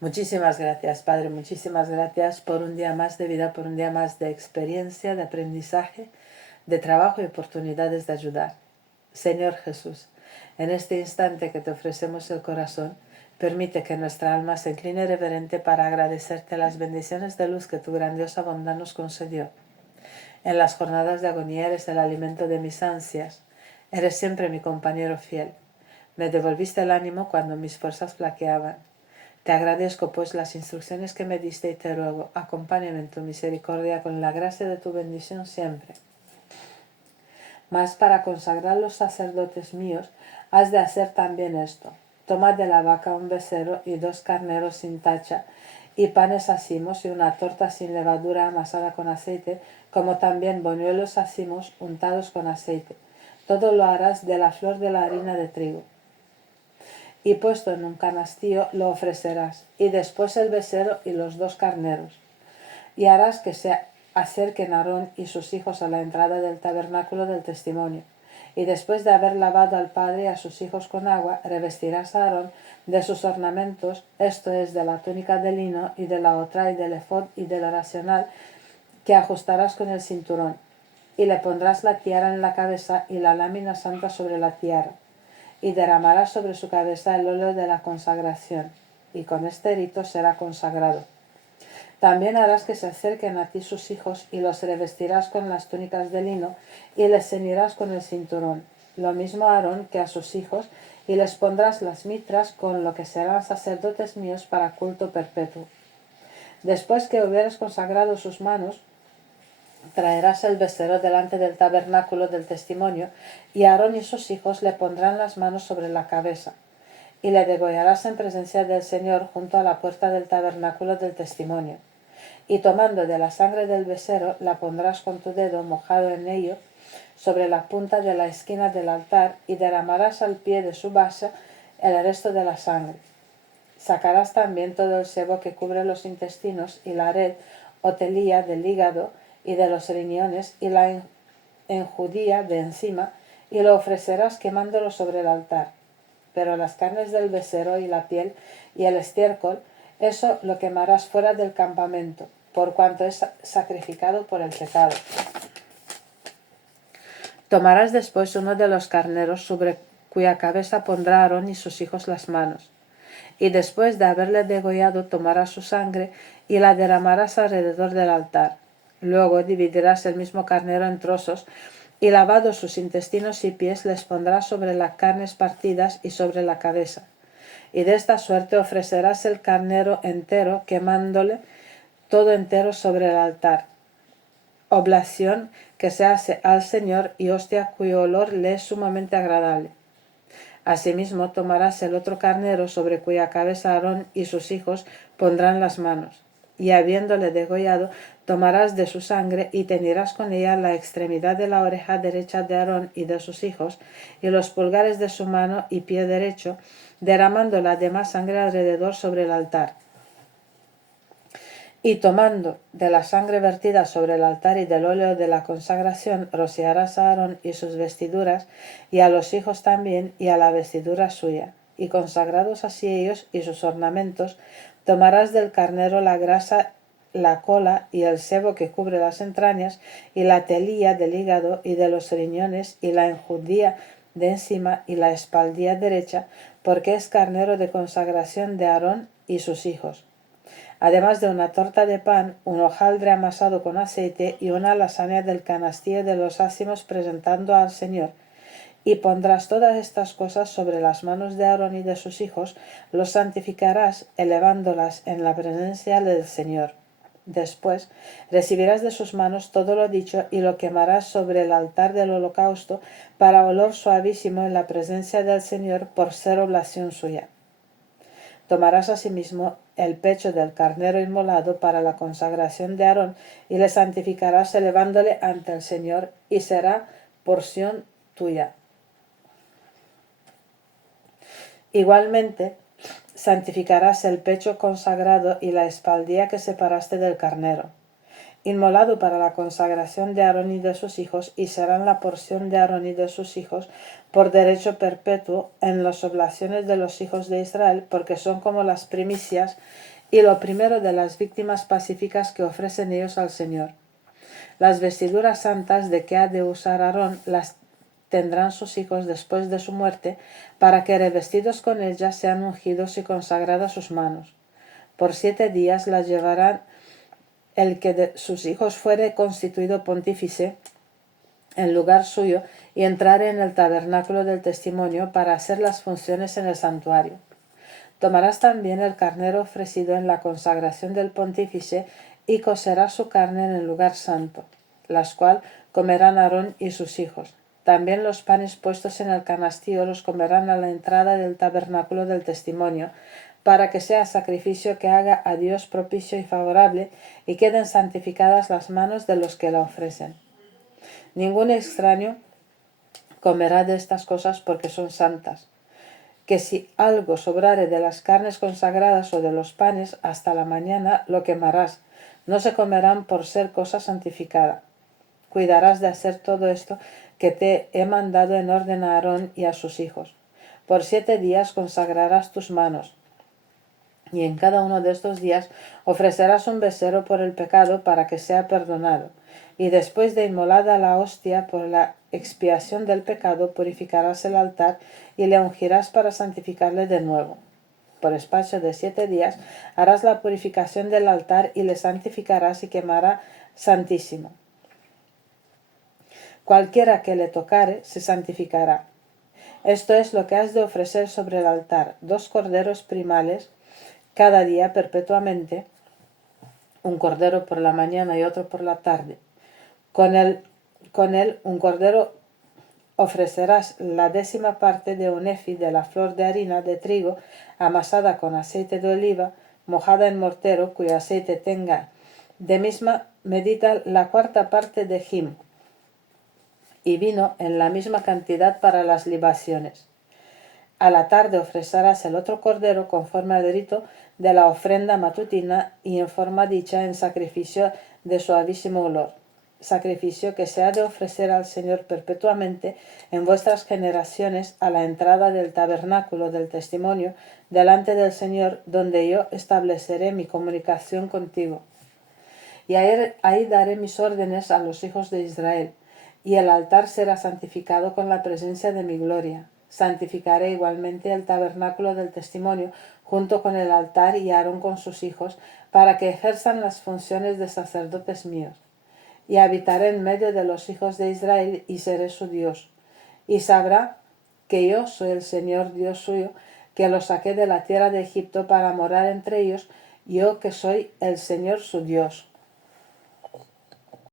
Muchísimas gracias, Padre, muchísimas gracias por un día más de vida, por un día más de experiencia, de aprendizaje, de trabajo y oportunidades de ayudar. Señor Jesús, en este instante que te ofrecemos el corazón, permite que nuestra alma se incline reverente para agradecerte las bendiciones de luz que tu grandiosa bondad nos concedió. En las jornadas de agonía eres el alimento de mis ansias, eres siempre mi compañero fiel. Me devolviste el ánimo cuando mis fuerzas flaqueaban. Te agradezco pues las instrucciones que me diste y te ruego, acompáñame en tu misericordia con la gracia de tu bendición siempre. Mas para consagrar los sacerdotes míos, has de hacer también esto. Toma de la vaca un becerro y 2 carneros sin tacha, y panes acimos y una torta sin levadura amasada con aceite, como también boñuelos acimos untados con aceite. Todo lo harás de la flor de la harina de trigo. Y puesto en un canastillo lo ofrecerás, y después el becerro y los 2 carneros. Y harás que se acerquen Aarón y sus hijos a la entrada del tabernáculo del testimonio. Y después de haber lavado al padre y a sus hijos con agua, revestirás a Aarón de sus ornamentos, esto es, de la túnica de lino, y de la otra, y del efod, y del oracional, que ajustarás con el cinturón. Y le pondrás la tiara en la cabeza y la lámina santa sobre la tiara. Y derramarás sobre su cabeza el óleo de la consagración, y con este rito será consagrado. También harás que se acerquen a ti sus hijos, y los revestirás con las túnicas de lino, y les ceñirás con el cinturón. Lo mismo a Aarón que a sus hijos, y les pondrás las mitras, con lo que serán sacerdotes míos para culto perpetuo. Después que hubieres consagrado sus manos, traerás el becerro delante del tabernáculo del testimonio, y Aarón y sus hijos le pondrán las manos sobre la cabeza, y le degollarás en presencia del Señor junto a la puerta del tabernáculo del testimonio. Y tomando de la sangre del becerro, la pondrás con tu dedo mojado en ello sobre la punta de la esquina del altar, y derramarás al pie de su base el resto de la sangre. Sacarás también todo el sebo que cubre los intestinos, y la red o telilla del hígado y de los riñones, y la enjudía de encima, y lo ofrecerás quemándolo sobre el altar. Pero las carnes del becerro y la piel y el estiércol, eso lo quemarás fuera del campamento, por cuanto es sacrificado por el pecado. Tomarás después uno de los carneros, sobre cuya cabeza pondrá Aarón y sus hijos las manos. Y después de haberle degollado, tomarás su sangre y la derramarás alrededor del altar. Luego dividirás el mismo carnero en trozos, y lavados sus intestinos y pies, les pondrás sobre las carnes partidas y sobre la cabeza. Y de esta suerte ofrecerás el carnero entero, quemándole todo entero sobre el altar. Oblación que se hace al Señor, y hostia cuyo olor le es sumamente agradable. Asimismo tomarás el otro carnero, sobre cuya cabeza Aarón y sus hijos pondrán las manos, y habiéndole degollado, tomarás de su sangre y teñirás con ella la extremidad de la oreja derecha de Aarón y de sus hijos, y los pulgares de su mano y pie derecho, derramando la demás sangre alrededor sobre el altar. Y tomando de la sangre vertida sobre el altar y del óleo de la consagración, rociarás a Aarón y sus vestiduras, y a los hijos también, y a la vestidura suya. Y consagrados así ellos y sus ornamentos, tomarás del carnero la grasa, la cola y el sebo que cubre las entrañas, y la telilla del hígado y de los riñones, y la enjundía de encima y la espaldilla derecha, porque es carnero de consagración de Aarón y sus hijos. Además de una torta de pan, un hojaldre amasado con aceite y una lasaña del canastillo de los ázimos presentando al Señor. Y pondrás todas estas cosas sobre las manos de Aarón y de sus hijos, los santificarás, elevándolas en la presencia del Señor. Después recibirás de sus manos todo lo dicho y lo quemarás sobre el altar del holocausto para olor suavísimo en la presencia del Señor, por ser oblación suya. Tomarás asimismo el pecho del carnero inmolado para la consagración de Aarón, y le santificarás elevándole ante el Señor, y será porción tuya. Igualmente, santificarás el pecho consagrado y la espaldilla que separaste del carnero. inmolado para la consagración de Aarón y de sus hijos, y serán la porción de Aarón y de sus hijos por derecho perpetuo en las oblaciones de los hijos de Israel, porque son como las primicias y lo primero de las víctimas pacíficas que ofrecen ellos al Señor. Las vestiduras santas de que ha de usar Aarón las tendrán sus hijos después de su muerte, para que revestidos con ellas sean ungidos y consagradas sus manos. Por 7 días las llevarán el que de sus hijos fuere constituido pontífice en lugar suyo y entrare en el tabernáculo del testimonio para hacer las funciones en el santuario. Tomarás también el carnero ofrecido en la consagración del pontífice y cocerás su carne en el lugar santo, las cual comerán Aarón y sus hijos. También los panes puestos en el canastillo los comerán a la entrada del tabernáculo del testimonio, para que sea sacrificio que haga a Dios propicio y favorable, y queden santificadas las manos de los que la ofrecen. Ningún extraño comerá de estas cosas porque son santas. Que si algo sobrare de las carnes consagradas o de los panes, hasta la mañana lo quemarás. No se comerán por ser cosa santificada. Cuidarás de hacer todo esto que te he mandado en orden a Aarón y a sus hijos. Por 7 días consagrarás tus manos, y en cada uno de estos días ofrecerás un becerro por el pecado para que sea perdonado. Y después de inmolada la hostia por la expiación del pecado, purificarás el altar y le ungirás para santificarle de nuevo. Por espacio de 7 días harás la purificación del altar y le santificarás y quemará santísimo. Cualquiera que le tocare se santificará. Esto es lo que has de ofrecer sobre el altar: 2 corderos primales cada día perpetuamente, un cordero por la mañana y otro por la tarde. Con él un cordero ofrecerás la 10ª parte de un efi de la flor de harina de trigo amasada con aceite de oliva, mojada en mortero, cuyo aceite tenga de misma medida la 4ª parte de hin, y vino en la misma cantidad para las libaciones. A la tarde ofrecerás el otro cordero conforme al rito de la ofrenda matutina y en forma dicha en sacrificio de suavísimo olor, sacrificio que se ha de ofrecer al Señor perpetuamente en vuestras generaciones a la entrada del tabernáculo del testimonio delante del Señor, donde yo estableceré mi comunicación contigo. Y ahí daré mis órdenes a los hijos de Israel, y el altar será santificado con la presencia de mi gloria. Santificaré igualmente el tabernáculo del testimonio junto con el altar y Aarón con sus hijos, para que ejerzan las funciones de sacerdotes míos. Y habitaré en medio de los hijos de Israel y seré su Dios. Y sabrá que yo soy el Señor Dios suyo, que los saqué de la tierra de Egipto para morar entre ellos, yo que soy el Señor su Dios.